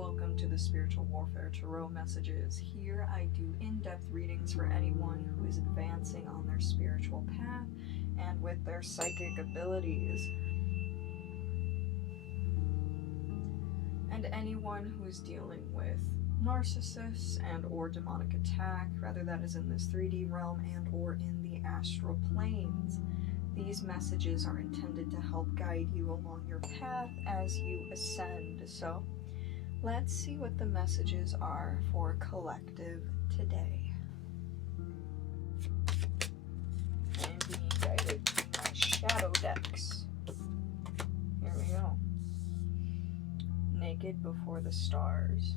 Welcome to the Spiritual Warfare Tarot Messages. Here I do in-depth readings for anyone who is advancing on their spiritual path and with their psychic abilities. And anyone who is dealing with narcissists and or demonic attack, whether that is in this 3D realm and or in the astral planes. These messages are intended to help guide you along your path as you ascend. So let's see what the messages are for collective today. I'm being guided to my shadow decks. Here we go. Naked Before the Stars.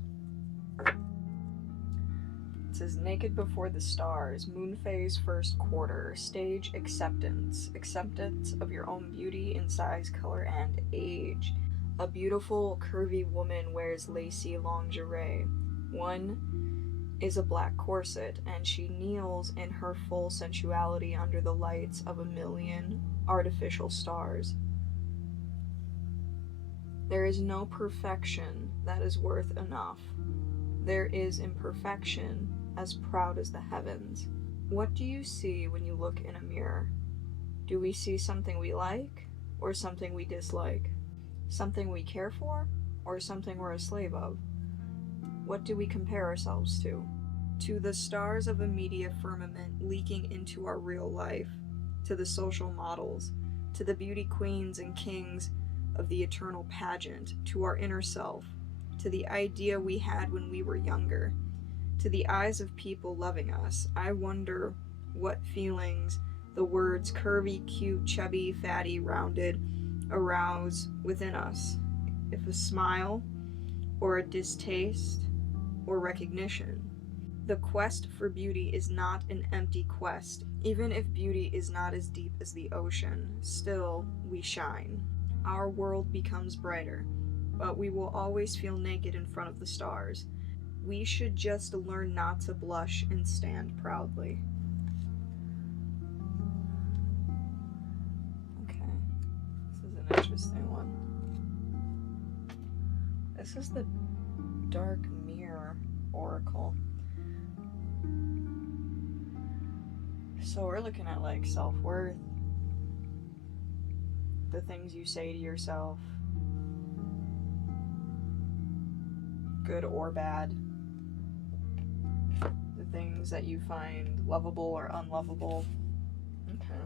It says, naked before the stars, moon phase first quarter, stage acceptance. Acceptance of your own beauty in size, color, and age. A beautiful, curvy woman wears lacy lingerie. One is a black corset, and she kneels in her full sensuality under the lights of 1,000,000 artificial stars. There is no perfection that is worth enough. There is imperfection as proud as the heavens. What do you see when you look in a mirror? Do we see something we like, or something we dislike? Something we care for, or something we're a slave of? What do we compare ourselves to? To the stars of a media firmament leaking into our real life, to the social models, to the beauty queens and kings of the eternal pageant, to our inner self, to the idea we had when we were younger, to the eyes of people loving us. I wonder what feelings the words curvy, cute, chubby, fatty, rounded arouse within us. If a smile, or a distaste, or recognition. The quest for beauty is not an empty quest. Even if beauty is not as deep as the ocean, still we shine. Our world becomes brighter, but we will always feel naked in front of the stars. We should just learn not to blush and stand proudly. Okay, this is an interesting one. This is the Dark Mirror Oracle. So we're looking at like self-worth, the things you say to yourself, good or bad, the things that you find lovable or unlovable. Okay.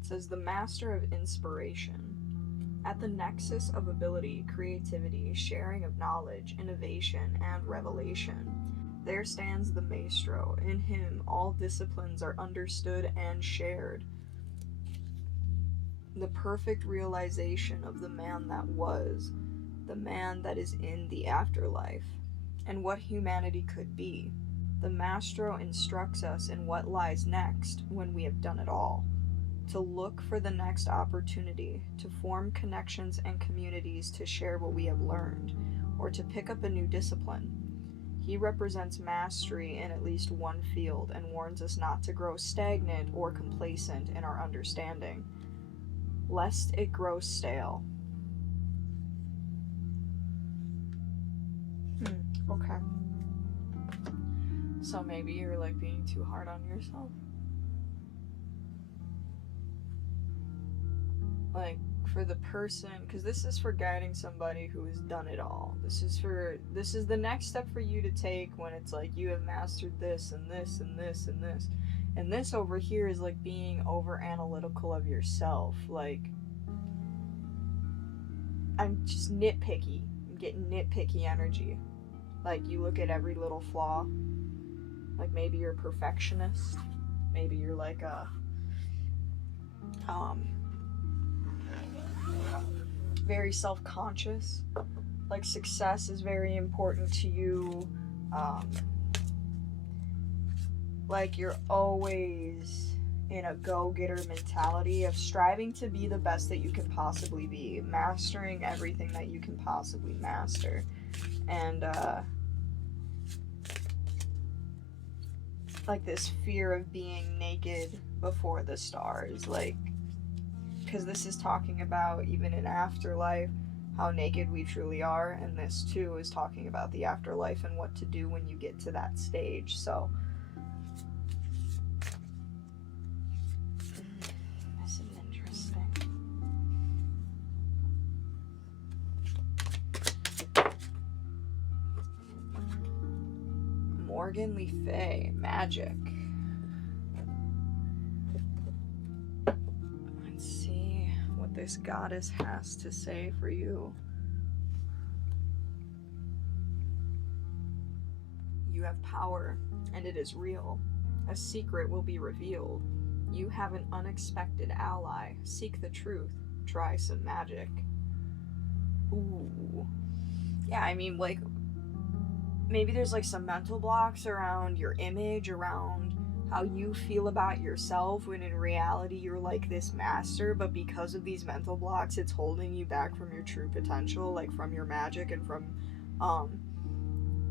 Says the master of inspiration. At the nexus of ability, creativity, sharing of knowledge, innovation, and revelation, there stands the maestro. In him, all disciplines are understood and shared. The perfect realization of the man that was, the man that is in the afterlife, and what humanity could be. The maestro instructs us in what lies next when we have done it all. To look for the next opportunity, to form connections and communities to share what we have learned, or to pick up a new discipline. He represents mastery in at least one field and warns us not to grow stagnant or complacent in our understanding, lest it grow stale. Okay. So maybe you're like being too hard on yourself. Like for the person, because this is for guiding somebody who has done it all. This is the next step for you to take when it's like you have mastered this and this and this and this. And this over here is like being over analytical of yourself. Like I'm just nitpicky. I'm getting nitpicky energy. Like, you look at every little flaw. Like, maybe you're a perfectionist. Maybe you're like a very self-conscious. Like, success is very important to you. Like, you're always in a go-getter mentality of striving to be the best that you can possibly be, mastering everything that you can possibly master. And like, this fear of being naked before the stars, like, because this is talking about, even in afterlife, how naked we truly are, and this too is talking about the afterlife and what to do when you get to that stage. So this is interesting. Morgan Le Fay, magic. Let's see what this goddess has to say for you. You have power, and it is real. A secret will be revealed. You have an unexpected ally. Seek the truth. Try some magic. Ooh. Yeah, I mean, like, maybe there's like some mental blocks around your image, around how you feel about yourself, when in reality you're like this master, but because of these mental blocks, it's holding you back from your true potential, like from your magic and from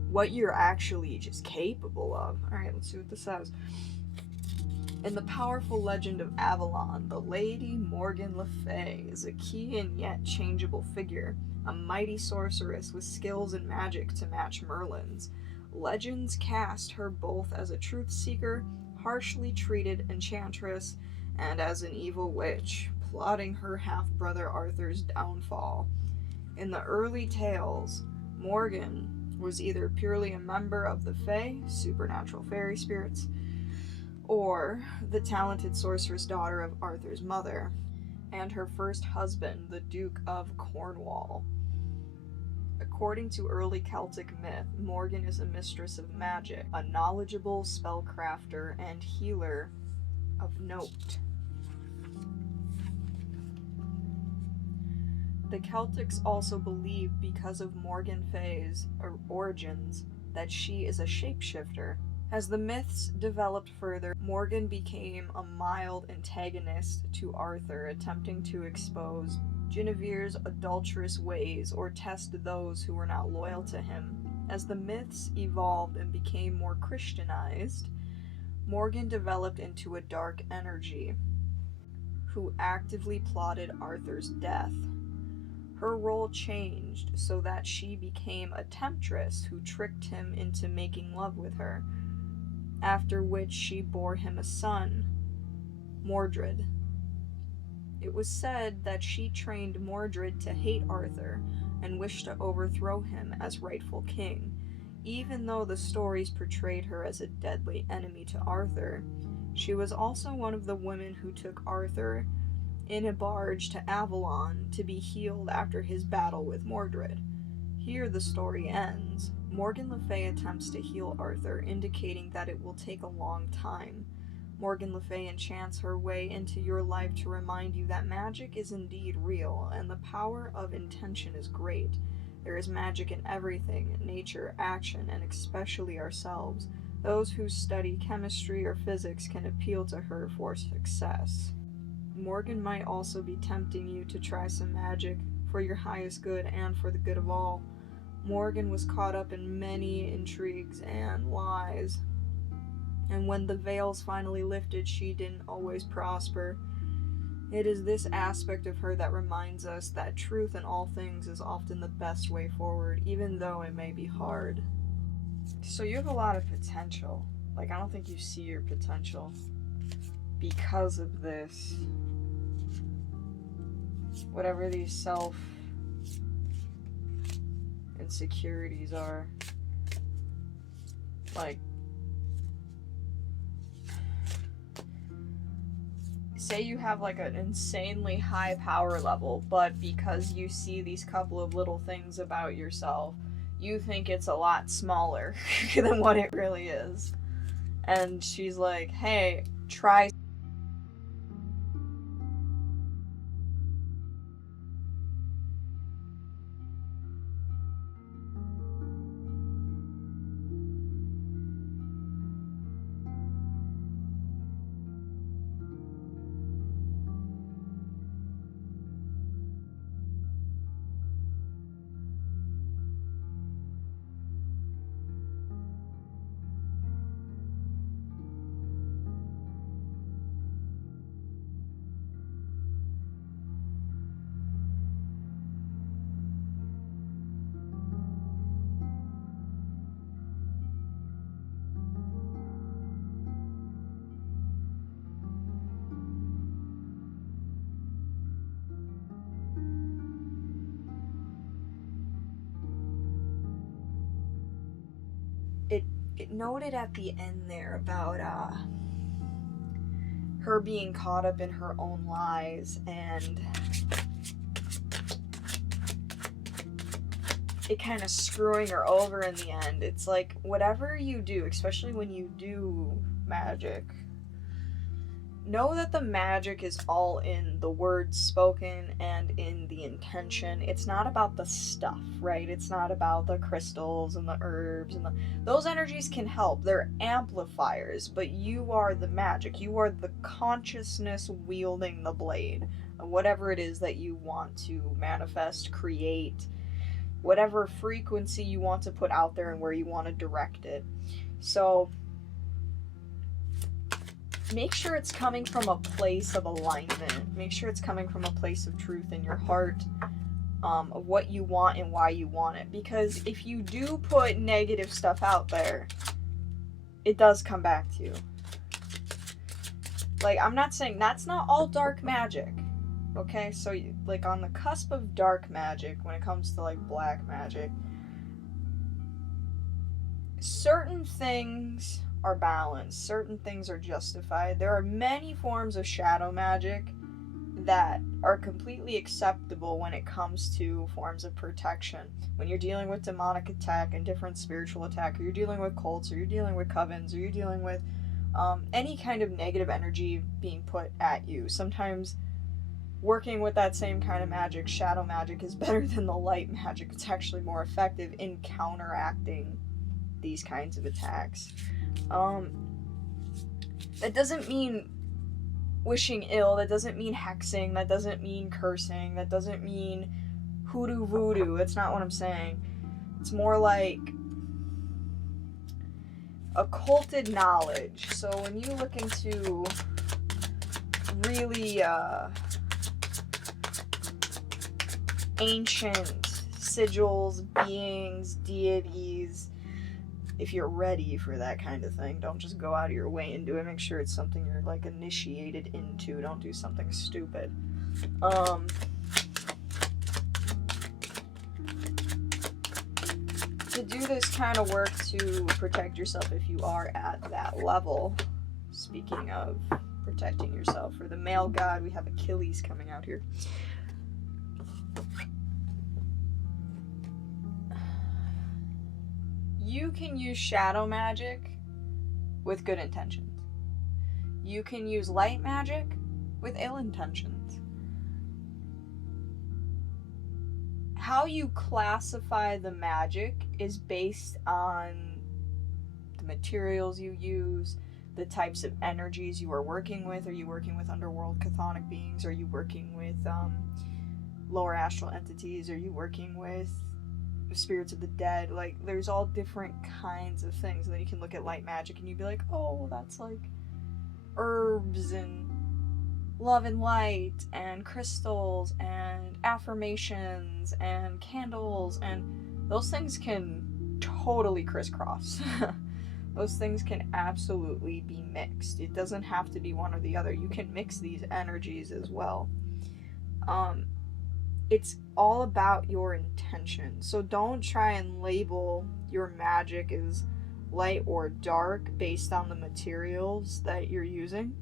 what you're actually just capable of. Alright, let's see what this says. In the powerful legend of Avalon, the Lady Morgan Le Fay is a key and yet changeable figure, a mighty sorceress with skills and magic to match Merlin's. Legends cast her both as a truth seeker, harshly treated enchantress, and as an evil witch, plotting her half-brother Arthur's downfall. In the early tales, Morgan was either purely a member of the Fae, supernatural fairy spirits, or the talented sorceress daughter of Arthur's mother, and her first husband, the Duke of Cornwall. According to early Celtic myth, Morgan is a mistress of magic, a knowledgeable spellcrafter and healer of note. The Celtics also believe, because of Morgan Fay's origins, that she is a shapeshifter. As the myths developed further, Morgan became a mild antagonist to Arthur, attempting to expose Guinevere's adulterous ways or test those who were not loyal to him. As the myths evolved and became more Christianized, Morgan developed into a dark energy who actively plotted Arthur's death. Her role changed so that she became a temptress who tricked him into making love with her, after which she bore him a son, Mordred. It was said that she trained Mordred to hate Arthur and wish to overthrow him as rightful king. Even though the stories portrayed her as a deadly enemy to Arthur, she was also one of the women who took Arthur in a barge to Avalon to be healed after his battle with Mordred. Here the story ends. Morgan Le Fay attempts to heal Arthur, indicating that it will take a long time. Morgan Le Fay enchants her way into your life to remind you that magic is indeed real, and the power of intention is great. There is magic in everything, nature, action, and especially ourselves. Those who study chemistry or physics can appeal to her for success. Morgan might also be tempting you to try some magic for your highest good and for the good of all. Morgan was caught up in many intrigues and lies, and when the veils finally lifted, she didn't always prosper. It is this aspect of her that reminds us that truth in all things is often the best way forward, even though it may be hard. So you have a lot of potential. Like, I don't think you see your potential because of this. Whatever these self insecurities are. Like, say you have like an insanely high power level, but because you see these couple of little things about yourself, you think it's a lot smaller than what it really is. And she's like, hey, try. It noted at the end there about her being caught up in her own lies, and it kind of screwing her over in the end. It's like, whatever you do, especially when you do magic, know that the magic is all in the words spoken and in the intention. It's not about the stuff, right? It's not about the crystals and the herbs and those energies can help. They're amplifiers, but you are the magic. You are the consciousness wielding the blade, whatever it is that you want to manifest, create, whatever frequency you want to put out there and where you want to direct it. So make sure it's coming from a place of alignment. Make sure it's coming from a place of truth in your heart, of what you want and why you want it. Because if you do put negative stuff out there, it does come back to you. Like, I'm not saying that's not all dark magic, okay? So, like, on the cusp of dark magic, when it comes to, like, black magic, certain things are balanced, certain things are justified. There are many forms of shadow magic that are completely acceptable when it comes to forms of protection. When you're dealing with demonic attack and different spiritual attack, or you're dealing with cults, or you're dealing with covens, or you're dealing with any kind of negative energy being put at you. Sometimes working with that same kind of magic, shadow magic, is better than the light magic. It's actually more effective in counteracting these kinds of attacks. That doesn't mean wishing ill, that doesn't mean hexing, that doesn't mean cursing, that doesn't mean hoodoo voodoo. That's not what I'm saying. It's more like occulted knowledge. So when you look into really ancient sigils, beings, deities, if you're ready for that kind of thing, don't just go out of your way and do it. Make sure it's something you're like initiated into. Don't do something stupid. To do this kind of work to protect yourself if you are at that level. Speaking of protecting yourself, for the male god, we have Achilles coming out here. You can use shadow magic with good intentions. You can use light magic with ill intentions. How you classify the magic is based on the materials you use, the types of energies you are working with. Are you working with underworld chthonic beings? Are you working with lower astral entities? Are you working with spirits of the dead? Like, there's all different kinds of things. And then you can look at light magic and you'd be like, oh, that's like herbs and love and light and crystals and affirmations and candles, and those things can totally crisscross. Those things can absolutely be mixed. It doesn't have to be one or the other. You can mix these energies as well. It's all about your intention. So don't try and label your magic as light or dark based on the materials that you're using.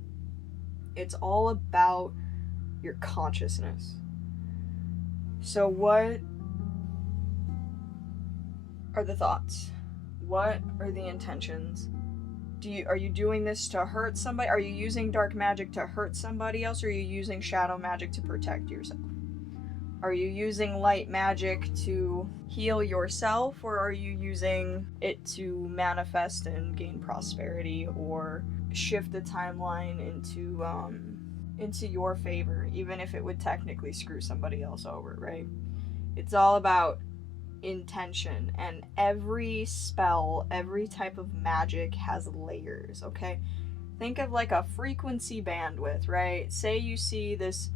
It's all about your consciousness. So what are the thoughts? What are the intentions? Are you doing this to hurt somebody? Are you using dark magic to hurt somebody else, or are you using shadow magic to protect yourself? Are you using light magic to heal yourself, or are you using it to manifest and gain prosperity or shift the timeline into your favor, even if it would technically screw somebody else over, right? It's all about intention, and every spell, every type of magic has layers, okay? Think of like a frequency bandwidth, right? Say you see this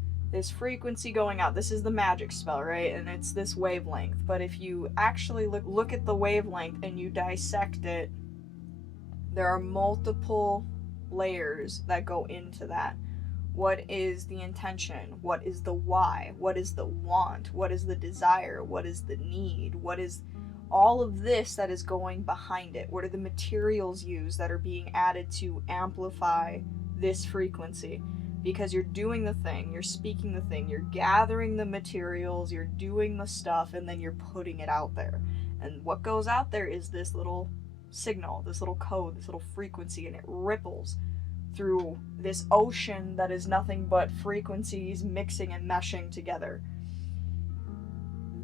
frequency going out. This is the magic spell, right? And it's this wavelength. But if you actually look at the wavelength and you dissect it, there are multiple layers that go into that. What is the intention? What is the why? What is the want? What is the desire? What is the need? What is all of this that is going behind it? What are the materials used that are being added to amplify this frequency? Because you're doing the thing, you're speaking the thing, you're gathering the materials, you're doing the stuff, and then you're putting it out there. And what goes out there is this little signal, this little code, this little frequency, and it ripples through this ocean that is nothing but frequencies mixing and meshing together.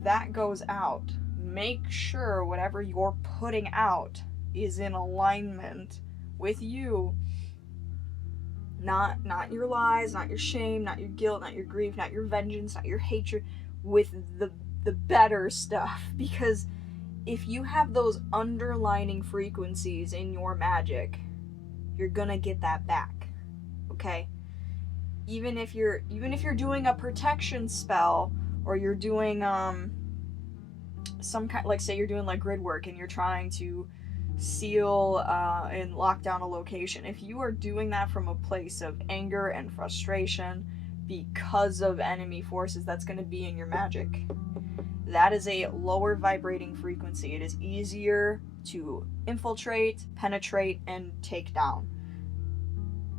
That goes out. Make sure whatever you're putting out is in alignment with you. Not your lies, not your shame, not your guilt, not your grief, not your vengeance, not your hatred, with the better stuff. Because if you have those underlining frequencies in your magic, you're gonna get that back. Okay? Even if you're doing a protection spell, or you're doing some kind, like say you're doing like grid work and you're trying to seal and lock down a location. If you are doing that from a place of anger and frustration because of enemy forces, that's going to be in your magic. That is a lower vibrating frequency. It is easier to infiltrate, penetrate, and take down.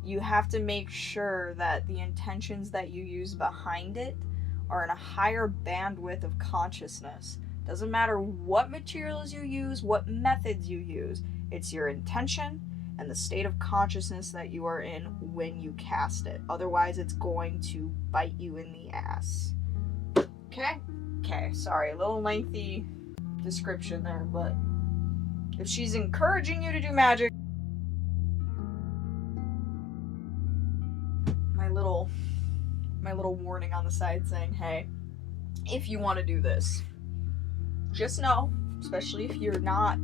You have to make sure that the intentions that you use behind it are in a higher bandwidth of consciousness. Doesn't matter what materials you use, what methods you use. It's your intention and the state of consciousness that you are in when you cast it. Otherwise, it's going to bite you in the ass. Okay? Okay, sorry, a little lengthy description there, but if she's encouraging you to do magic, my little warning on the side saying, hey, if you want to do this, just know, especially if you're not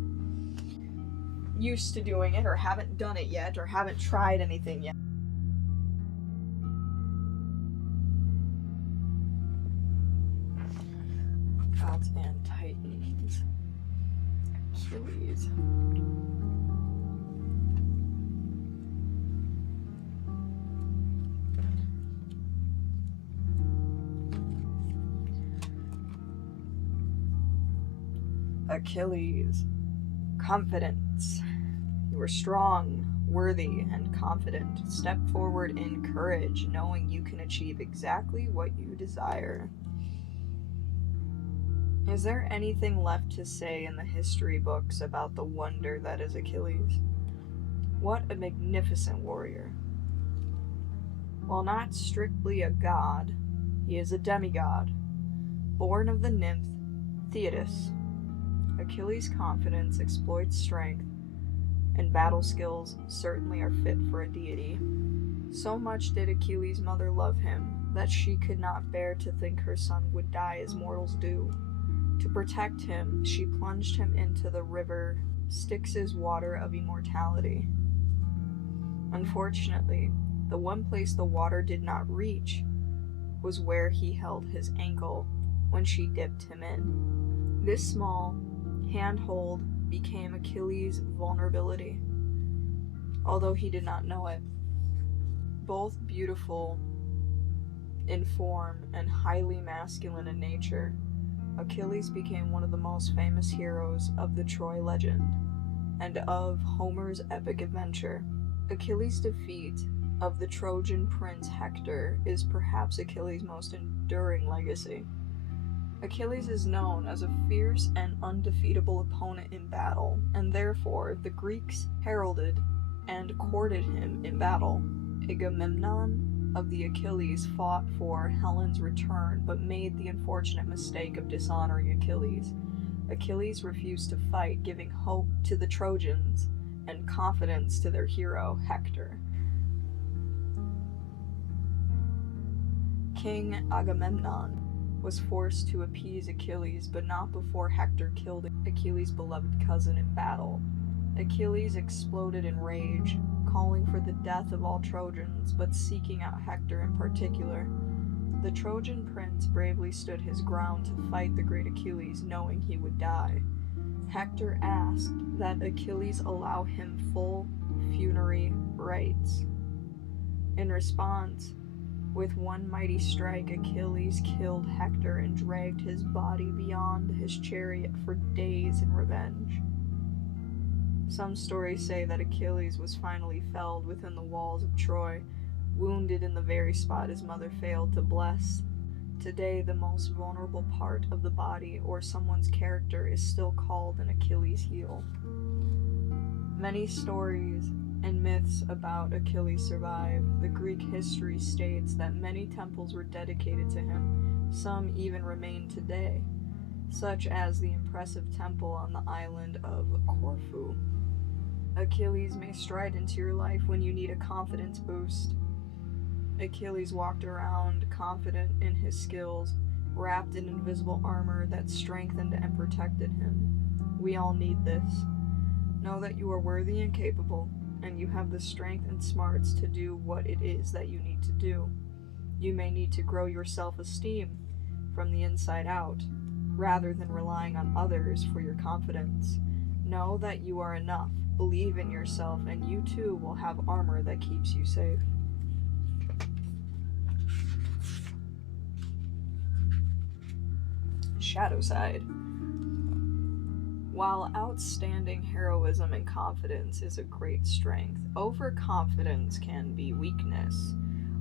used to doing it or haven't done it yet or haven't tried anything yet. Gods and Titans. Achilles. Achilles. Confidence. You are strong, worthy, and confident. Step forward in courage, knowing you can achieve exactly what you desire. Is there anything left to say in the history books about the wonder that is Achilles? What a magnificent warrior. While not strictly a god, he is a demigod, born of the nymph Thetis. Achilles' confidence, exploits strength, and battle skills certainly are fit for a deity. So much did Achilles' mother love him that she could not bear to think her son would die as mortals do. To protect him, she plunged him into the river Styx's water of immortality. Unfortunately, the one place the water did not reach was where he held his ankle when she dipped him in. This small handhold became Achilles' vulnerability, although he did not know it. Both beautiful in form and highly masculine in nature, Achilles became one of the most famous heroes of the Troy legend and of Homer's epic adventure. Achilles' defeat of the Trojan prince Hector is perhaps Achilles' most enduring legacy. Achilles is known as a fierce and undefeatable opponent in battle, and therefore the Greeks heralded and courted him in battle. Agamemnon of the Achilles fought for Helen's return, but made the unfortunate mistake of dishonoring Achilles. Achilles refused to fight, giving hope to the Trojans and confidence to their hero, Hector. King Agamemnon was forced to appease Achilles, but not before Hector killed Achilles' beloved cousin in battle. Achilles exploded in rage, calling for the death of all Trojans, but seeking out Hector in particular. The Trojan prince bravely stood his ground to fight the great Achilles, knowing he would die. Hector asked that Achilles allow him full funerary rites. In response, with one mighty strike, Achilles killed Hector and dragged his body beyond his chariot for days in revenge. Some stories say that Achilles was finally felled within the walls of Troy, wounded in the very spot his mother failed to bless. Today, the most vulnerable part of the body or someone's character is still called an Achilles heel. Many stories and myths about Achilles survive. The Greek history states that many temples were dedicated to him. Some even remain today, such as the impressive temple on the island of Corfu. Achilles may stride into your life when you need a confidence boost. Achilles walked around confident in his skills, wrapped in invisible armor that strengthened and protected him. We all need this. Know that you are worthy and capable, and you have the strength and smarts to do what it is that you need to do. You may need to grow your self-esteem from the inside out, rather than relying on others for your confidence. Know that you are enough, believe in yourself, and you too will have armor that keeps you safe. Shadow side. While outstanding heroism and confidence is a great strength, overconfidence can be weakness.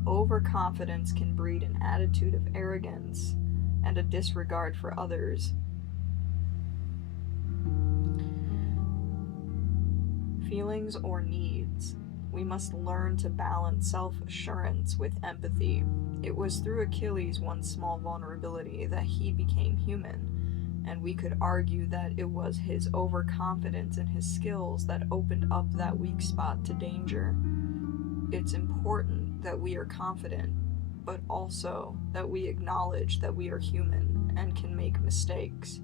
Overconfidence can breed an attitude of arrogance and a disregard for others. Feelings or needs. We must learn to balance self-assurance with empathy. It was through Achilles' one small vulnerability that he became human, and we could argue that it was his overconfidence in his skills that opened up that weak spot to danger. It's important that we are confident, but also that we acknowledge that we are human and can make mistakes.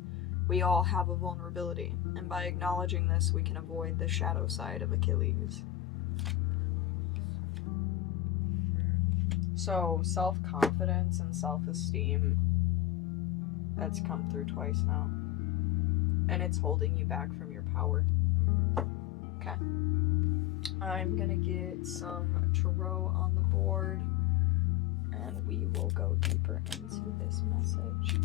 We all have a vulnerability, and by acknowledging this, we can avoid the shadow side of Achilles. So, self-confidence and self-esteem, that's come through twice now. And it's holding you back from your power. Okay. I'm gonna get some tarot on the board, and we will go deeper into this message.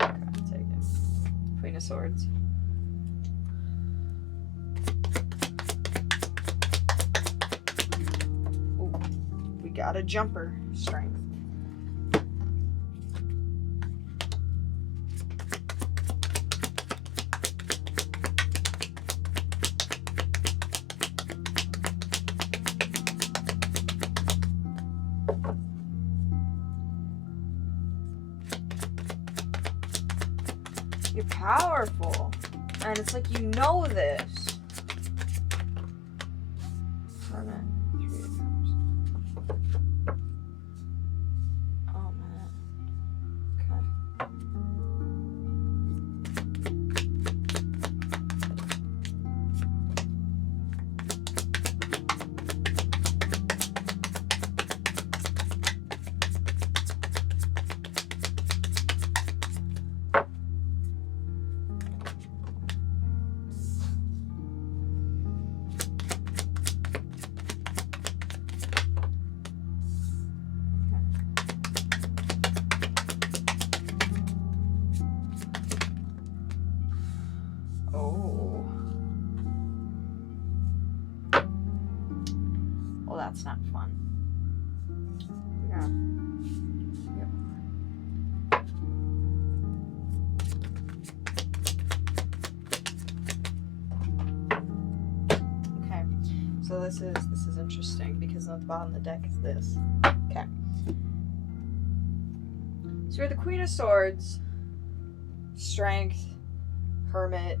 Okay, take it. Queen of Swords. Got a jumper. Strength. You're powerful. And it's like you know this. Hermit. that's not fun. Yeah. Okay. So this is interesting because at the bottom of the deck is this. Okay. So you're the Queen of Swords, Strength, Hermit,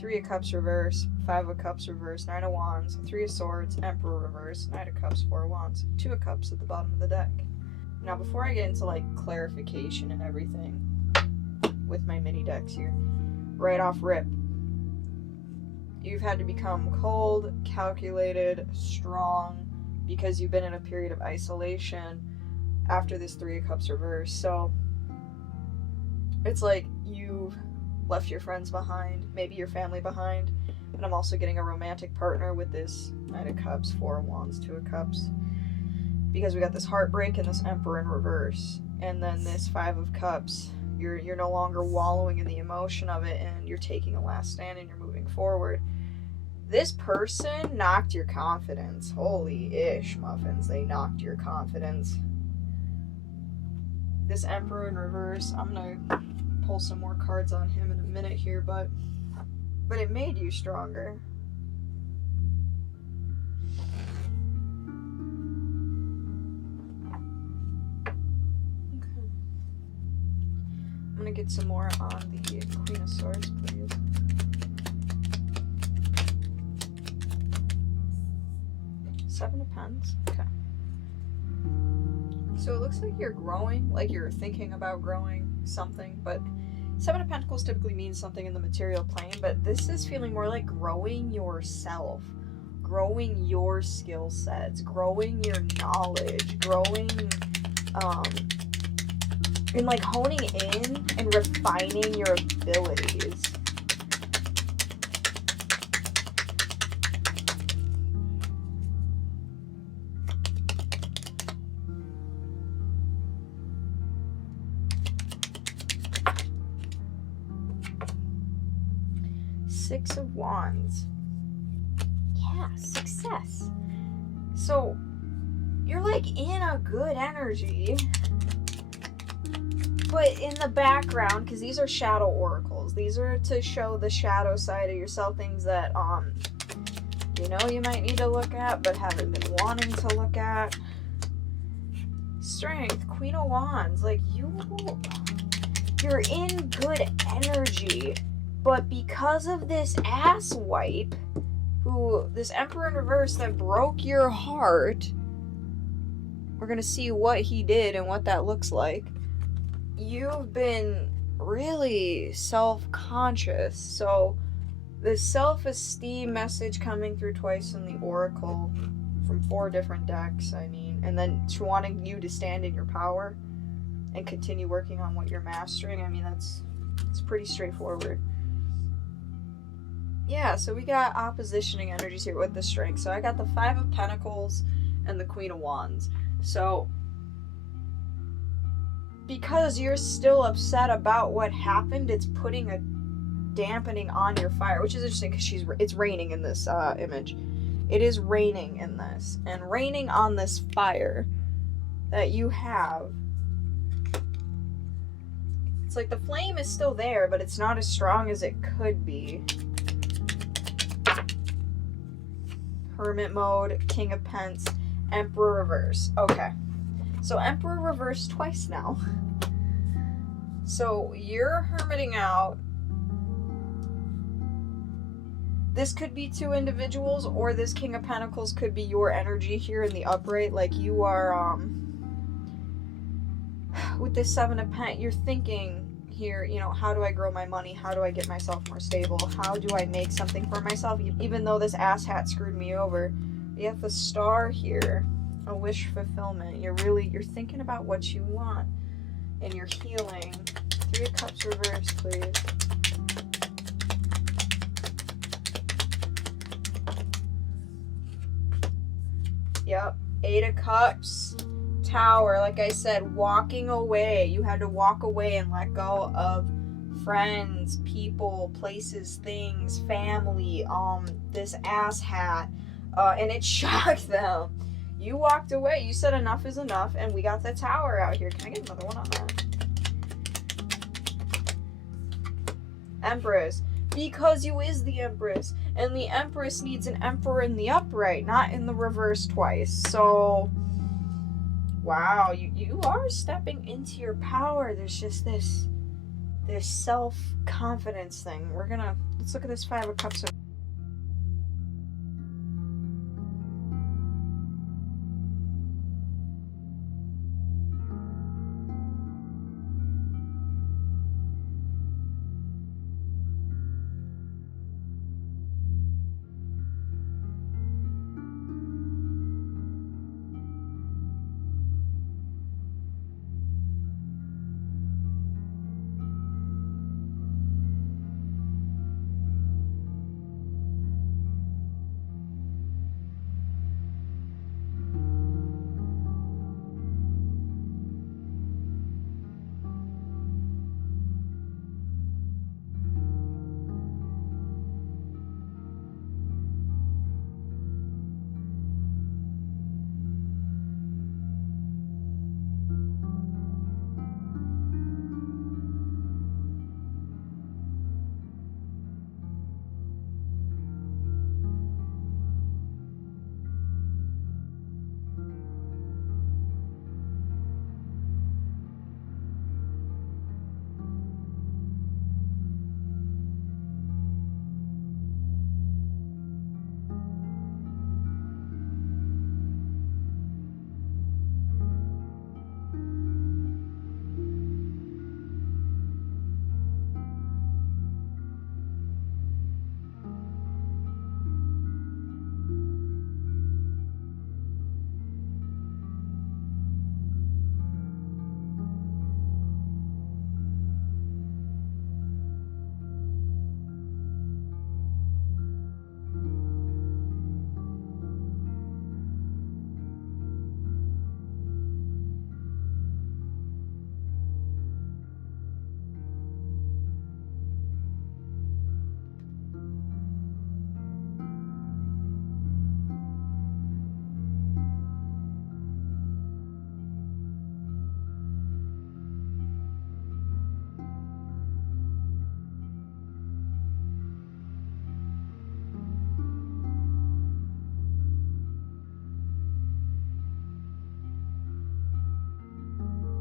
3 of Cups reverse, 5 of Cups reverse, 9 of Wands, 3 of Swords, Emperor reverse, 9 of Cups, 4 of Wands, 2 of Cups at the bottom of the deck. Now before I get into like clarification and everything with my mini decks here, right off rip, you've had to become cold, calculated, strong, because you've been in a period of isolation after this 3 of Cups reverse. So it's like you've left your friends behind, maybe your family behind, and I'm also getting a romantic partner with this 9 of Cups, 4 of Wands, 2 of Cups, because we got this heartbreak and this Emperor in reverse, and then this 5 of Cups. You're no longer wallowing in the emotion of it, and you're taking a last stand and you're moving forward. This person knocked your confidence. Holy ish muffins, they knocked your confidence. This Emperor in reverse, I'm gonna pull some more cards on him in a minute here, but it made you stronger. Okay. I'm gonna get some more on the Queen of Swords, please. Seven of Pentacles. Okay. So it looks like you're growing, like you're thinking about growing something, but 7 of Pentacles typically means something in the material plane, but this is feeling more like growing yourself, growing your skill sets, growing your knowledge, growing, and like honing in and refining your abilities. Six of Wands. Yeah, success. So you're like in a good energy, but in the background, because these are shadow oracles, these are to show the shadow side of yourself, things that you know you might need to look at but haven't been wanting to look at. Strength, Queen of Wands, like you're in good energy. But because of this ass wipe, this Emperor in reverse that broke your heart, we're going to see what he did and what that looks like. You've been really self-conscious. So the self-esteem message coming through twice in the Oracle from 4 different decks, and then wanting you to stand in your power and continue working on what you're mastering. It's pretty straightforward. Yeah, so we got oppositioning energies here with the Strength. So I got the 5 of Pentacles and the Queen of Wands. So because you're still upset about what happened, it's putting a dampening on your fire, which is interesting because it's raining in this image. It is raining in this, and raining on this fire that you have. It's like the flame is still there, but it's not as strong as it could be. Hermit mode, King of Pence, Emperor reverse. Okay. So Emperor reverse twice now. So you're hermiting out. This could be 2 individuals, or this King of Pentacles could be your energy here in the upright. Like you are, with this 7 of Pentacles, you're thinking here, how do I grow my money? How do I get myself more stable? How do I make something for myself? Even though this asshat screwed me over. You have the Star here, a wish fulfillment. You're thinking about what you want, and you're healing. 3 of Cups reverse, please. Yep, 8 of Cups. Tower, like I said, walking away. You had to walk away and let go of friends, people, places, things, family, this asshat, and it shocked them. You walked away. You said enough is enough, and we got the Tower out here. Can I get another one on that? Empress. Because you is the Empress. And the Empress needs an Emperor in the upright, not in the reverse twice. So, wow, you are stepping into your power. There's just this self-confidence thing. Let's look at this Five of Cups.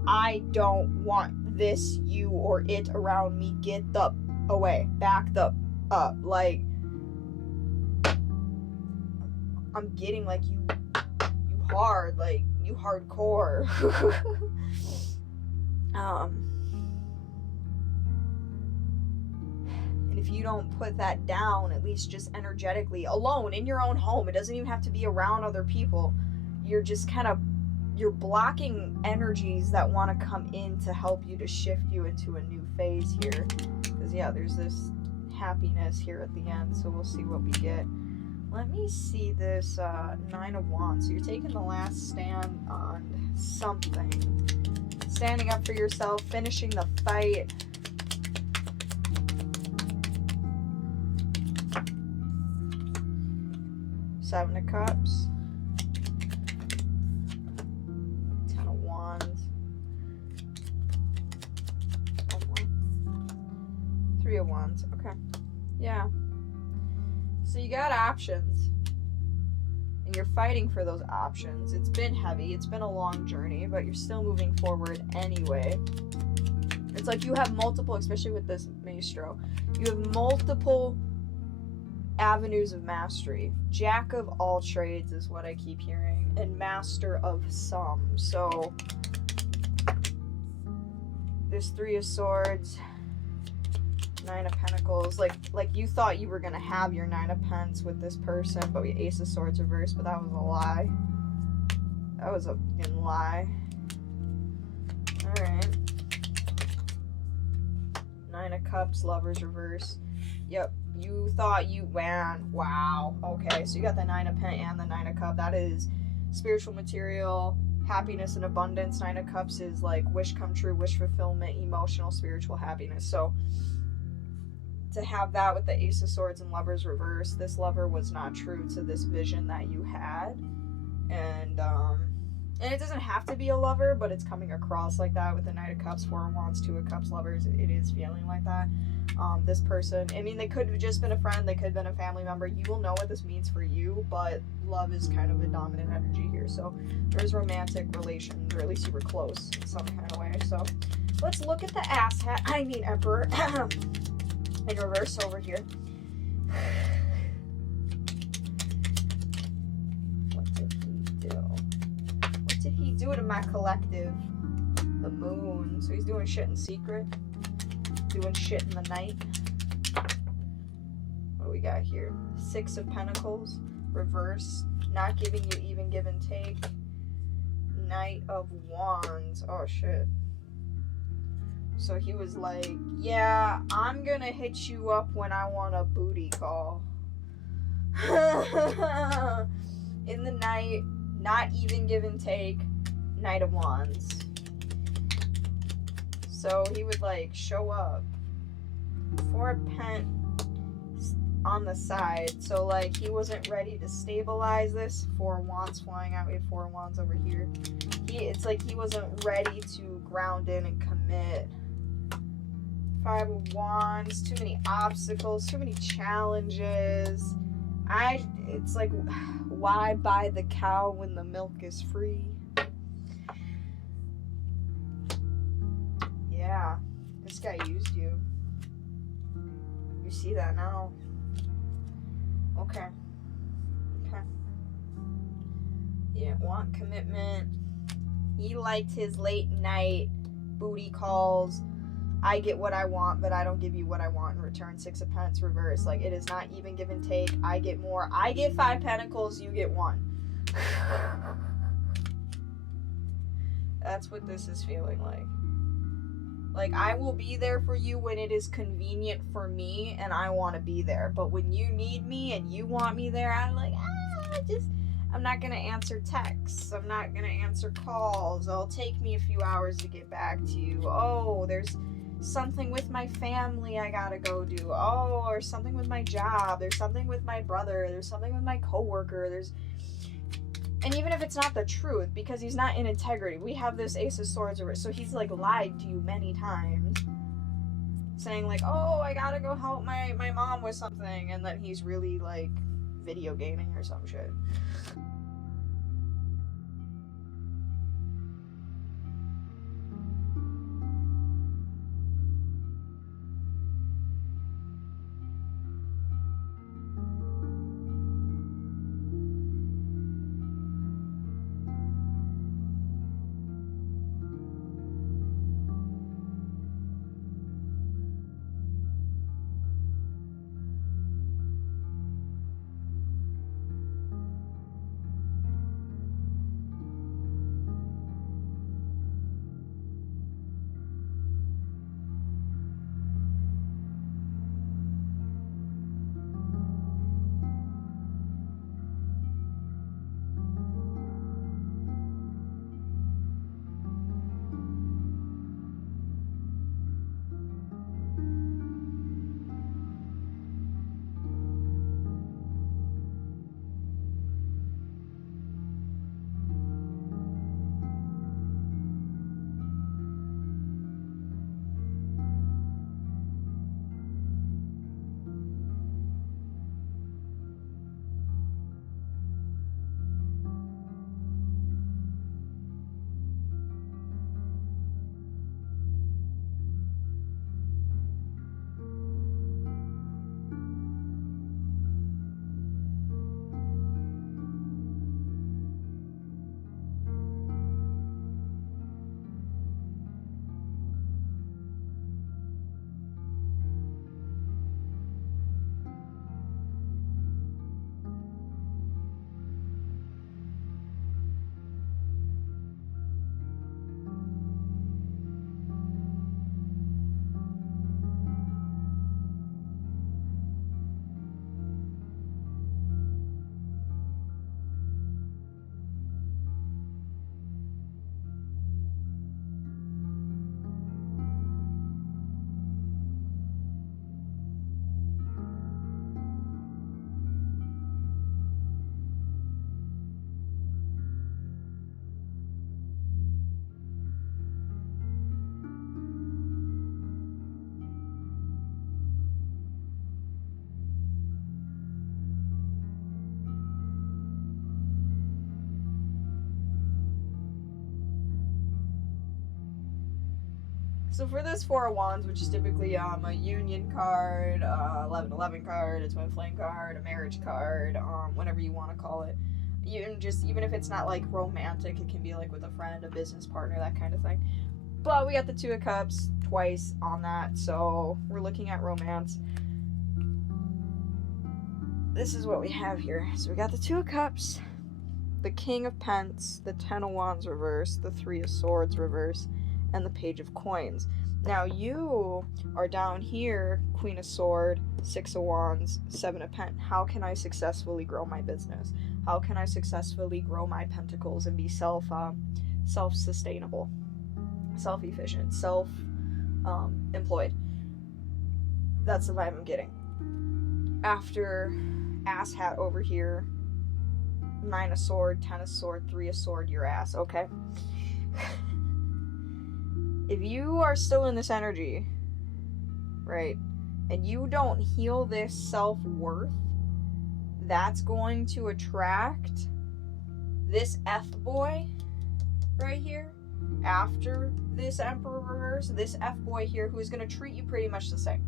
I don't want this, you, or it around me. Get the away. Back the up. Like, I'm getting like you hard, like you hardcore. And if you don't put that down, at least just energetically, alone in your own home, it doesn't even have to be around other people. You're just you're blocking energies that want to come in to help you to shift you into a new phase here. Because yeah, there's this happiness here at the end, so we'll see what we get. Let me see this Nine of Wands. So you're taking the last stand on something. Standing up for yourself, finishing the fight. Seven of Cups. Ten of Wands. Three of Wands. Okay. Yeah. So you got options. And you're fighting for those options. It's been heavy. It's been a long journey, but you're still moving forward anyway. It's like you have multiple, especially with this Maestro, you have multiple avenues of mastery. Jack of all trades is what I keep hearing, and master of some. So there's Three of Swords, Nine of Pentacles. Like you thought you were gonna have your Nine of Pents with this person, but we Ace of Swords reversed, but that was a lie. That was a fucking lie. Alright. Nine of Cups, Lovers reverse. Yep. You thought you ran. Wow. Okay, so you got the Nine of Pent and the Nine of Cup. That is spiritual material, happiness and abundance. Nine of Cups is like wish come true, wish fulfillment, emotional, spiritual happiness. So to have that with the Ace of Swords and Lovers reverse, this lover was not true to this vision that you had. And it doesn't have to be a lover, but it's coming across like that with the Knight of Cups, Four of Wands, Two of Cups lovers. It is feeling like that. This person, I mean, they could have just been a friend, they could have been a family member. You will know what this means for you, but love is kind of a dominant energy here. So there's romantic relations, or at least you were close in some kind of way. So let's look at the Emperor in reverse over here. Do to my collective? The moon. So he's doing shit in secret, doing shit in the night. What do we got here? Six of Pentacles, reverse, not giving you even give and take. Knight of Wands. Oh shit. So he was like, yeah, I'm gonna hit you up when I want a booty call. In the night, not even give and take. Knight of Wands. So he would like show up. Four of Pentacles on the side. So like he wasn't ready to stabilize this. Four of Wands flying out. We have Four of Wands over here. It's like he wasn't ready to ground in and commit. Five of Wands. Too many obstacles. Too many challenges. It's like, why buy the cow when the milk is free? Yeah, this guy used you. You see that now. Okay. He didn't want commitment. He liked his late night booty calls. I get what I want, but I don't give you what I want in return. Six of Pentacles reverse. Like, it is not even give and take. I get more. I get Five Pentacles, you get one. That's what this is feeling like. Like, I will be there for you when it is convenient for me and I want to be there. But when you need me and you want me there, I'm like, I'm not going to answer texts. I'm not going to answer calls. It'll take me a few hours to get back to you. Oh, there's something with my family I got to go do. Oh, or something with my job. There's something with my brother. There's something with my coworker. And even if it's not the truth, because he's not in integrity, we have this Ace of Swords over it, so he's like lied to you many times, saying like, oh, I gotta go help my mom with something, and then he's really like video gaming or some shit. So for this Four of Wands, which is typically a union card, 1111 card, a twin flame card, a marriage card, whatever you want to call it. Even if it's not like romantic, it can be like with a friend, a business partner, that kind of thing. But we got the Two of Cups twice on that, so we're looking at romance. This is what we have here. So we got the Two of Cups, the King of Pence, the Ten of Wands reverse, the Three of Swords reverse, and the Page of Coins. Now you are down here, Queen of Sword, Six of Wands, Seven of Pentacles. How can I successfully grow my business? How can I successfully grow my pentacles and be self-sustainable, self-efficient, self-employed? That's the vibe I'm getting. After ass hat over here, Nine of Sword, Ten of Sword, Three of Sword, your ass, okay? If you are still in this energy, right, and you don't heal this self-worth, that's going to attract this F-boy right here. After this Emperor reverse, this F-boy here, who is going to treat you pretty much the same.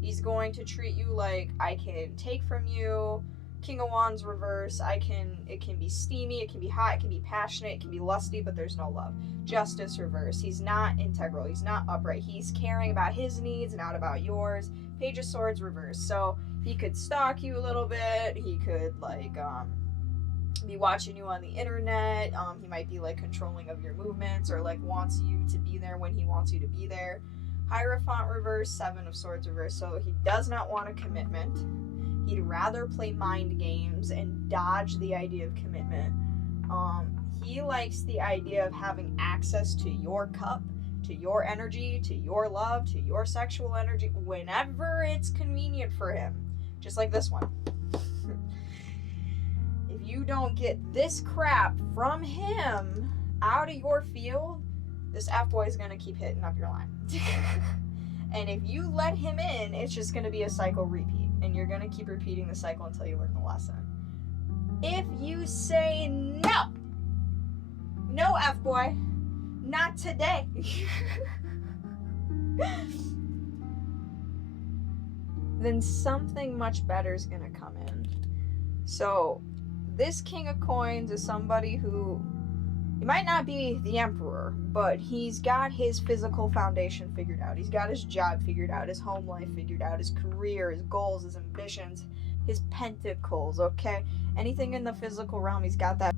He's going to treat you like, I can take from you. King of Wands reverse, it can be steamy, it can be hot, it can be passionate, it can be lusty, but there's no love. Justice reverse, he's not integral, he's not upright, he's caring about his needs, not about yours. Page of Swords reverse, so he could stalk you a little bit, he could be watching you on the internet, he might be like controlling of your movements, or like wants you to be there when he wants you to be there. Hierophant reverse, Seven of Swords reverse, so he does not want a commitment. He'd rather play mind games and dodge the idea of commitment. He likes the idea of having access to your cup, to your energy, to your love, to your sexual energy, whenever it's convenient for him. Just like this one. If you don't get this crap from him out of your field, this F-boy is going to keep hitting up your line. And if you let him in, it's just going to be a cycle repeat. And you're going to keep repeating the cycle until you learn the lesson. If you say no, F-boy, not today, then something much better is going to come in. So this King of Coins is somebody who, he might not be the Emperor, but he's got his physical foundation figured out. He's got his job figured out, his home life figured out, his career, his goals, his ambitions, his pentacles, okay? Anything in the physical realm, he's got that.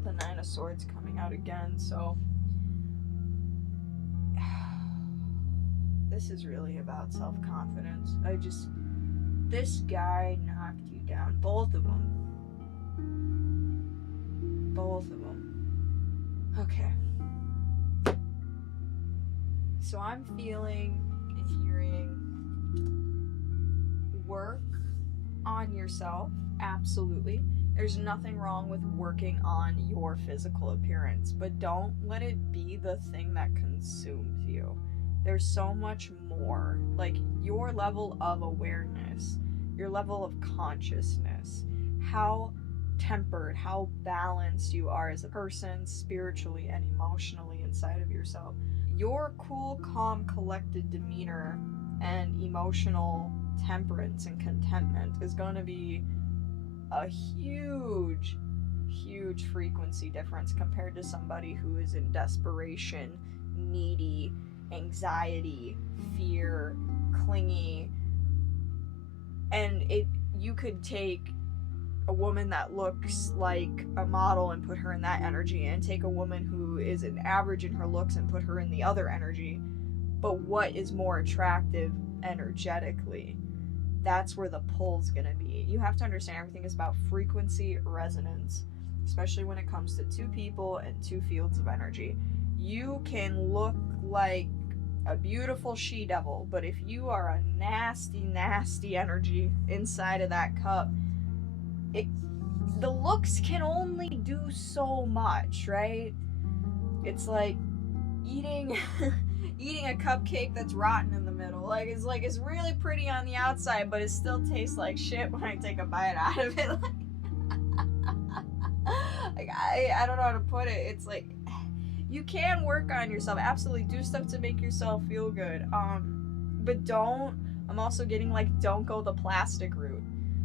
get the Nine of Swords coming out again, so this is really about self-confidence. This guy knocked you down. Both of them. Okay. So I'm feeling and hearing work on yourself, absolutely. There's nothing wrong with working on your physical appearance, but don't let it be the thing that consumes you. There's so much more. Like, your level of awareness, your level of consciousness, how tempered, how balanced you are as a person, spiritually and emotionally inside of yourself. Your cool, calm, collected demeanor and emotional temperance and contentment is going to be a huge frequency difference compared to somebody who is in desperation, needy, anxiety, fear, clingy. And you could take a woman that looks like a model and put her in that energy, and take a woman who is an average in her looks and put her in the other energy. But what is more attractive energetically? That's where the pull's gonna be. You have to understand everything is about frequency resonance, especially when it comes to two people and two fields of energy. You can look like a beautiful she-devil, but if you are a nasty energy inside of that cup, the looks can only do so much, right? It's like eating a cupcake that's rotten in the middle. It's really pretty on the outside, but it still tastes like shit when I take a bite out of it. I don't know how to put it. It's like, you can work on yourself, absolutely, do stuff to make yourself feel good. But I'm also getting don't go the plastic route.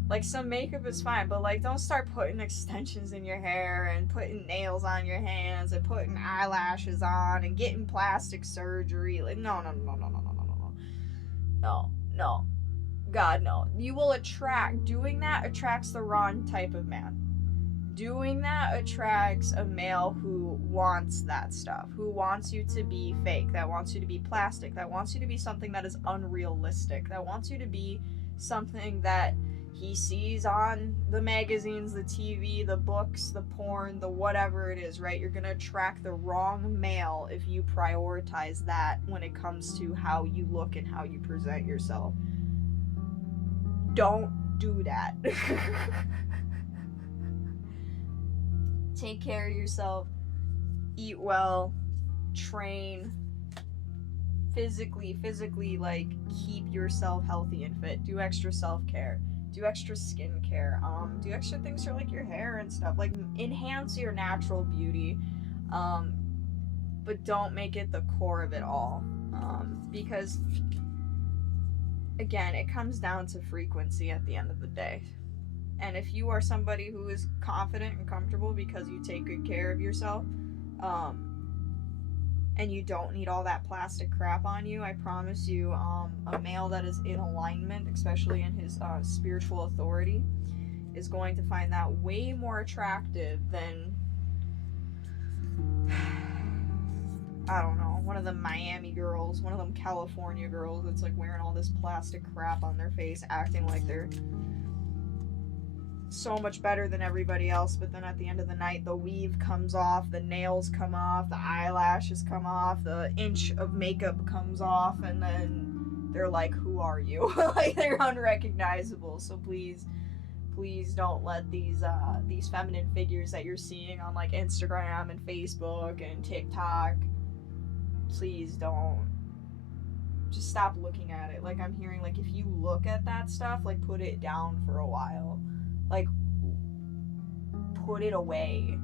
Like, some makeup is fine, but don't start putting extensions in your hair and putting nails on your hands and putting eyelashes on and getting plastic surgery. No. God, no. You will doing that attracts the wrong type of man. Doing that attracts a male who wants that stuff, who wants you to be fake, that wants you to be plastic, that wants you to be something that is unrealistic, that wants you to be something that he sees on the magazines, the TV, the books, the porn, the whatever it is, right? You're going to attract the wrong male if you prioritize that when it comes to how you look and how you present yourself. Don't do that. Take care of yourself. Eat well. Train. Physically, keep yourself healthy and fit. Do extra self-care. Do extra skincare, do extra things for your hair and stuff, enhance your natural beauty, but don't make it the core of it all, because again, it comes down to frequency at the end of the day. And if you are somebody who is confident and comfortable because you take good care of yourself, and you don't need all that plastic crap on you, I promise you, a male that is in alignment, especially in his spiritual authority, is going to find that way more attractive than, I don't know, one of the Miami girls, one of them California girls that's wearing all this plastic crap on their face, acting like they're so much better than everybody else, but then at the end of the night, the weave comes off, the nails come off, the eyelashes come off, the inch of makeup comes off, and then they're like, who are you? They're unrecognizable. So please don't let these feminine figures that you're seeing on Instagram and Facebook and TikTok, please don't. Just stop looking at it. I'm hearing, if you look at that stuff, put it down for a while. Put it away.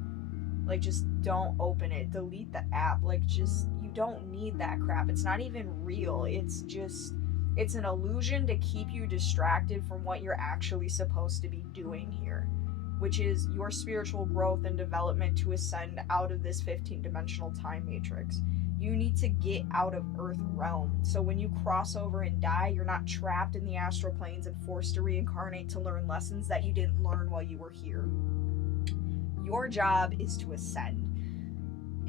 Just don't open it. Delete the app. You don't need that crap. It's not even real. It's an illusion to keep you distracted from what you're actually supposed to be doing here, which is your spiritual growth and development to ascend out of this 15-dimensional time matrix. You need to get out of Earth realm. So when you cross over and die, you're not trapped in the astral planes and forced to reincarnate to learn lessons that you didn't learn while you were here. Your job is to ascend.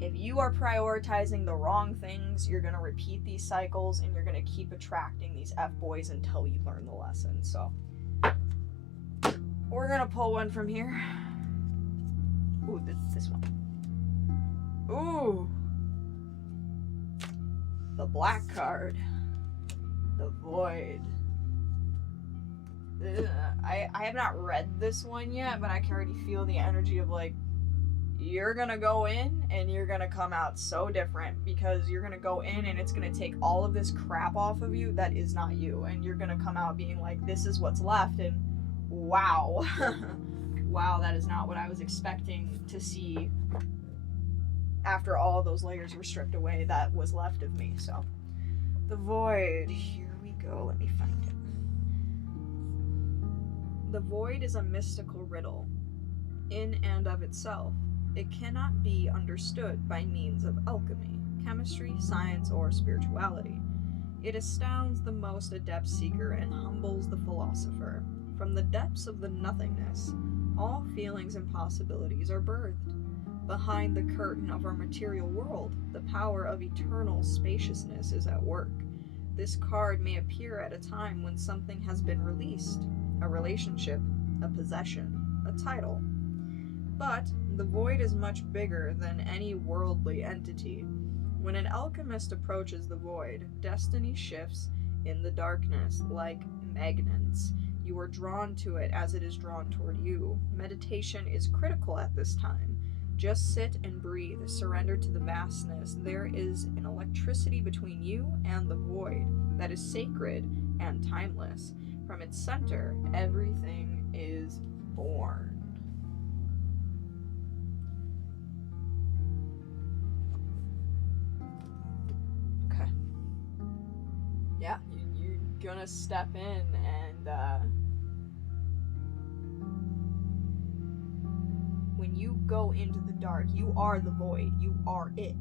If you are prioritizing the wrong things, you're going to repeat these cycles and you're going to keep attracting these F-boys until you learn the lesson. So we're going to pull one from here. Ooh, this one. Ooh. The black card. The void. I have not read this one yet, but I can already feel the energy of like, you're gonna go in and you're gonna come out so different, because you're gonna go in and it's gonna take all of this crap off of you that is not you, and you're gonna come out being like, this is what's left, and wow. Wow, that is not what I was expecting to see after all those layers were stripped away that was left of me. So the void, here we go, let me find it. The void is a mystical riddle in and of itself. It cannot be understood by means of alchemy, chemistry, science, or spirituality. It astounds the most adept seeker and humbles the philosopher. From the depths of the nothingness, all feelings and possibilities are birthed. Behind the curtain of our material world, the power of eternal spaciousness is at work. This card may appear at a time when something has been released, a relationship, a possession, a title. But the void is much bigger than any worldly entity. When an alchemist approaches the void, destiny shifts in the darkness like magnets. You are drawn to it as it is drawn toward you. Meditation is critical at this time. Just sit and breathe, surrender to the vastness. There is an electricity between you and the void that is sacred and timeless. From its center, everything is born. Okay. Yeah, you're gonna step in and when you go into the dark, you are the void. You are it.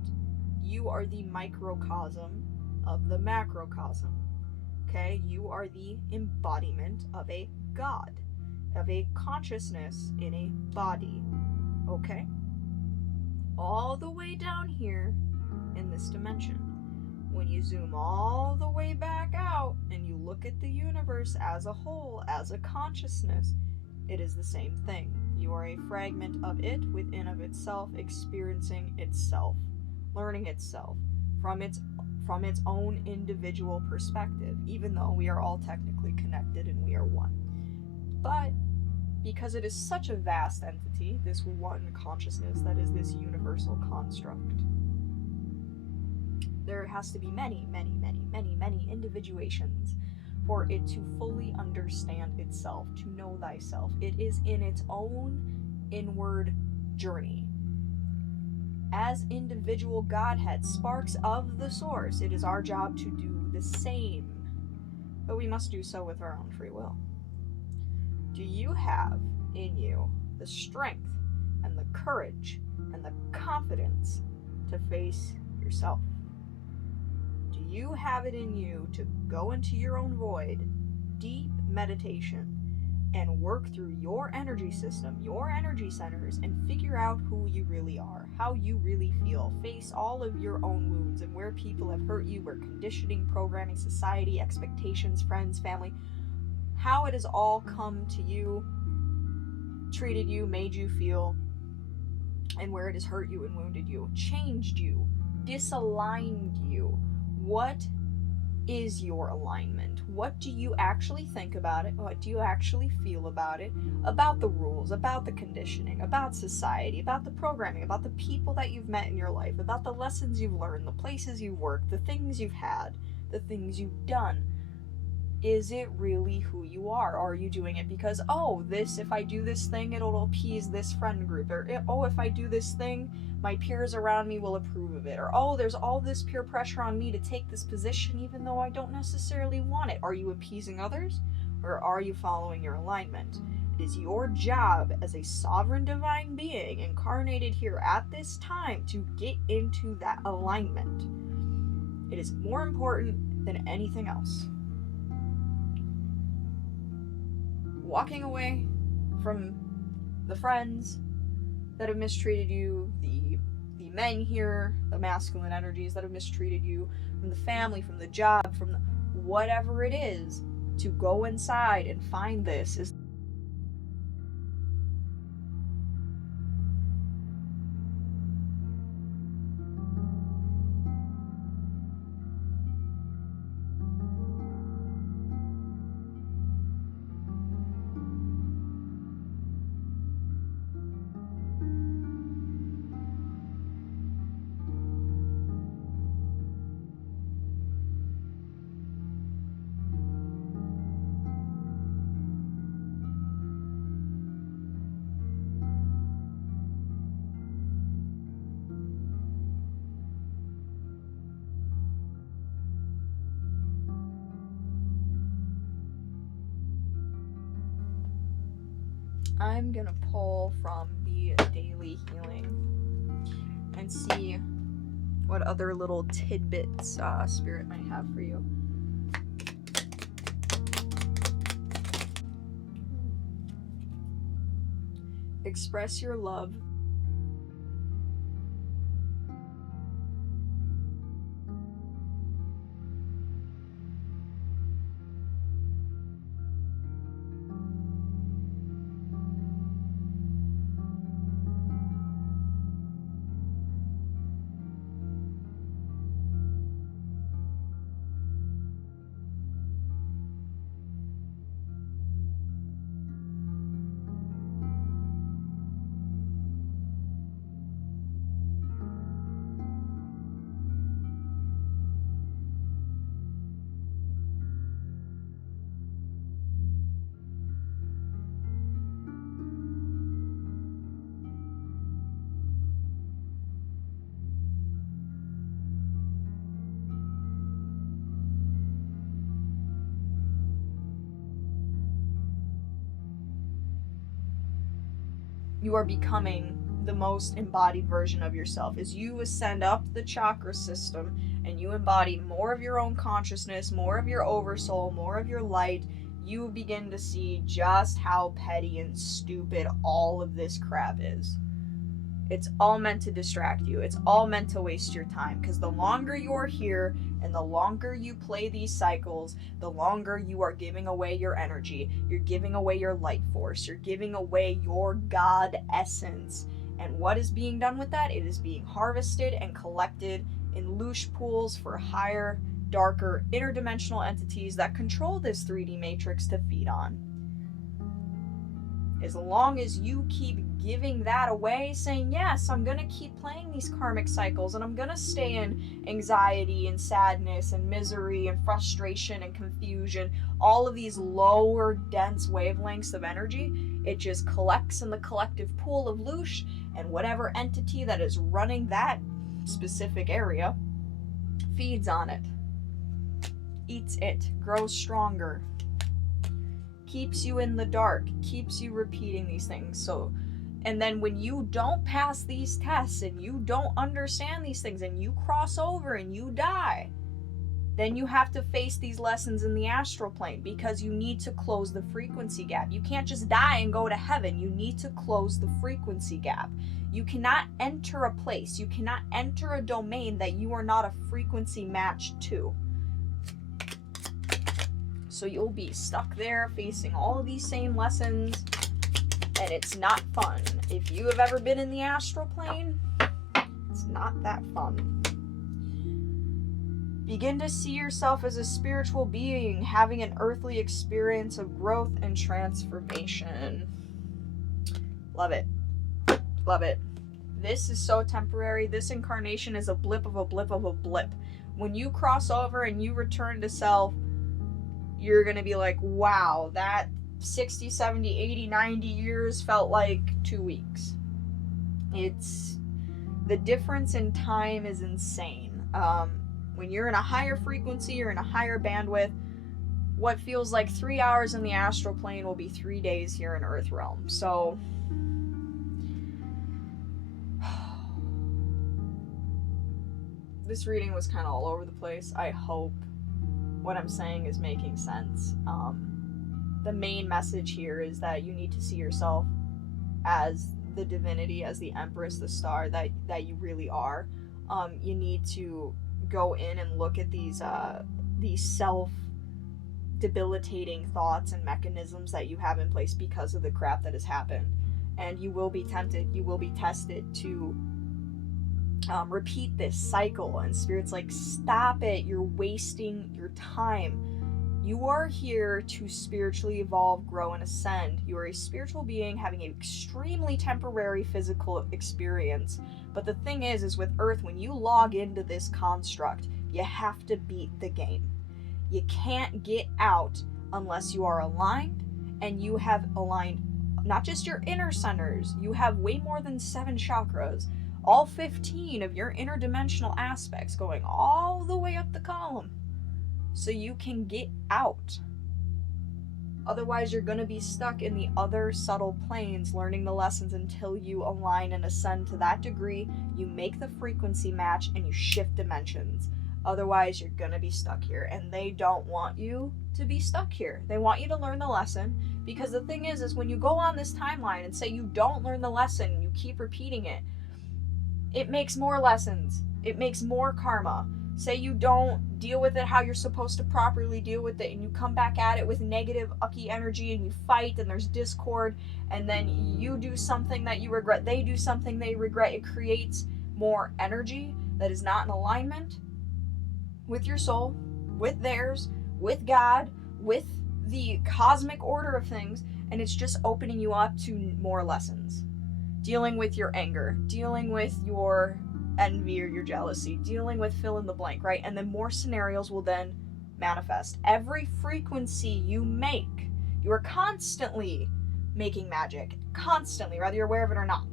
You are the microcosm of the macrocosm. Okay? You are the embodiment of a God, of a consciousness in a body. Okay? All the way down here in this dimension. When you zoom all the way back out and you look at the universe as a whole, as a consciousness, it is the same thing. You are a fragment of it within of itself, experiencing itself, learning itself from its own individual perspective, even though we are all technically connected and we are one. But because it is such a vast entity, this one consciousness that is this universal construct, there has to be many, many, many, many, many individuations for it to fully understand itself, to know thyself. It is in its own inward journey. As individual Godhead, sparks of the source, it is our job to do the same. But we must do so with our own free will. Do you have in you the strength and the courage and the confidence to face yourself? Do you have it in you to go into your own void, deep meditation, and work through your energy system, your energy centers, and figure out who you really are, how you really feel, face all of your own wounds and where people have hurt you, where conditioning, programming, society, expectations, friends, family, how it has all come to you, treated you, made you feel, and where it has hurt you and wounded you, changed you, disaligned you. What is your alignment? What do you actually think about it? What do you actually feel about it? About the rules, about the conditioning, about society, about the programming, about the people that you've met in your life, about the lessons you've learned, the places you've worked, the things you've had, the things you've done. Is it really who you are? Or are you doing it because, if I do this thing, it'll appease this friend group? Or, if I do this thing, my peers around me will approve of it. Or, there's all this peer pressure on me to take this position even though I don't necessarily want it. Are you appeasing others? Or are you following your alignment? It is your job as a sovereign divine being incarnated here at this time to get into that alignment. It is more important than anything else. Walking away from the friends, that have mistreated you, the men here, the masculine energies that have mistreated you, from the family, from the job, from the, whatever it is, to go inside and find this is I'm gonna pull from the daily healing and see what other little tidbits Spirit might have for you. Express your love. You are becoming the most embodied version of yourself. As you ascend up the chakra system and you embody more of your own consciousness, more of your oversoul, more of your light, you begin to see just how petty and stupid all of this crap is. It's all meant to distract you. It's all meant to waste your time, because the longer you're here and the longer you play these cycles, the longer you are giving away your energy. You're giving away your light force. You're giving away your God essence. And what is being done with that? It is being harvested and collected in loosh pools for higher, darker, interdimensional entities that control this 3D matrix to feed on. As long as you keep giving that away, saying, yes, I'm going to keep playing these karmic cycles, and I'm going to stay in anxiety and sadness and misery and frustration and confusion, all of these lower dense wavelengths of energy, it just collects in the collective pool of loosh, and whatever entity that is running that specific area feeds on it, eats it, grows stronger, keeps you in the dark, keeps you repeating these things. So, and then when you don't pass these tests and you don't understand these things and you cross over and you die, then you have to face these lessons in the astral plane, because you need to close the frequency gap. You can't just die and go to heaven. You need to close the frequency gap. You cannot enter a place, you cannot enter a domain that you are not a frequency match to. So you'll be stuck there facing all of these same lessons, and it's not fun. If you have ever been in the astral plane, it's not that fun. Begin to see yourself as a spiritual being, having an earthly experience of growth and transformation. Love it. Love it. This is so temporary. This incarnation is a blip of a blip of a blip. When you cross over and you return to self, you're going to be like, wow, that 60, 70, 80, 90 years felt like 2 weeks. It's, the difference in time is insane. When you're in a higher frequency, you're in a higher bandwidth, what feels like 3 hours in the astral plane will be 3 days here in Earth Realm. So, this reading was kind of all over the place. I hope what I'm saying is making sense. The main message here is that you need to see yourself as the divinity, as the Empress, the star that you really are. You need to go in and look at these self debilitating thoughts and mechanisms that you have in place because of the crap that has happened. And you will be tempted, you will be tested to repeat this cycle. And Spirit's like, stop it, you're wasting your time. You are here to spiritually evolve, grow, and ascend. You are a spiritual being having an extremely temporary physical experience. But the thing is with Earth, when you log into this construct, you have to beat the game. You can't get out unless you are aligned, and you have aligned not just your inner centers. You have way more than 7 chakras. All 15 of your interdimensional aspects going all the way up the column. So you can get out. Otherwise, you're going to be stuck in the other subtle planes learning the lessons until you align and ascend to that degree. You make the frequency match and you shift dimensions. Otherwise, you're going to be stuck here. And they don't want you to be stuck here. They want you to learn the lesson. Because the thing is when you go on this timeline and say you don't learn the lesson and you keep repeating it, it makes more lessons. It makes more karma. Say you don't deal with it how you're supposed to properly deal with it, and you come back at it with negative, ucky energy, and you fight, and there's discord, and then you do something that you regret, they do something they regret. It creates more energy that is not in alignment with your soul, with theirs, with God, with the cosmic order of things, and it's just opening you up to more lessons. Dealing with your anger, dealing with your envy or your jealousy, dealing with fill in the blank, right? And then more scenarios will then manifest. Every frequency you make, you are constantly making magic, constantly, whether you're aware of it or not.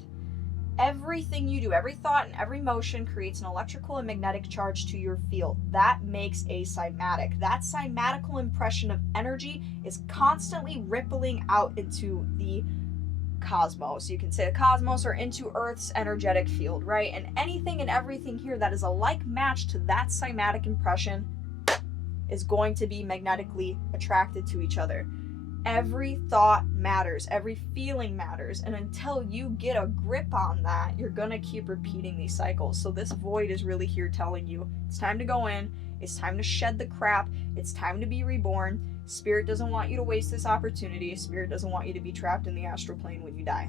Everything you do, every thought and every motion creates an electrical and magnetic charge to your field. That makes a cymatic. That cymatical impression of energy is constantly rippling out into the cosmos. You can say the cosmos, or into Earth's energetic field, right? And anything and everything here that is a like match to that cymatic impression is going to be magnetically attracted to each other. Every thought matters, every feeling matters, and until you get a grip on that, you're gonna keep repeating these cycles. So this void is really here telling you it's time to go in, it's time to shed the crap, it's time to be reborn. Spirit doesn't want you to waste this opportunity. Spirit doesn't want you to be trapped in the astral plane when you die.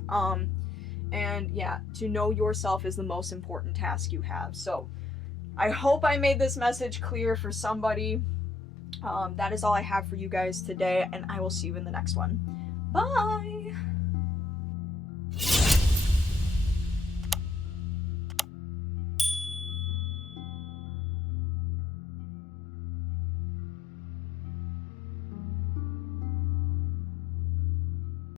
And yeah, to know yourself is the most important task you have. So I hope I made this message clear for somebody. That is all I have for you guys today, and I will see you in the next one. Bye!